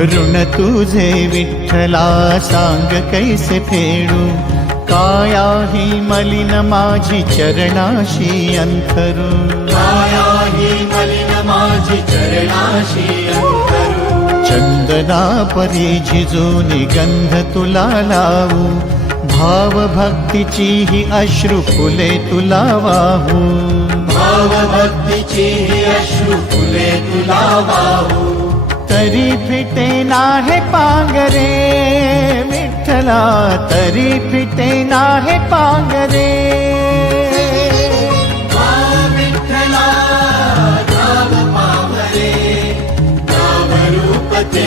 ऋण तुझे विठ्ठला सांग कैसे फेडू, काया ही मलिन माझी चरणाशी अंतरू, काया ही मलिन माझी चरणाशी अंतरू। चंदना परी झिजूनी गंध तुला लावू, भाव भक्तीची ही अश्रु फुले तुला वाहू, भाव भक्तीची ही अश्रु फुले तुला वाहू। तरी फिटे नाहे पांगरे विठ्ठला, तरी फिटे नाहे पांगरे। विठ्ठला नाव पावरे, नाव रूप ते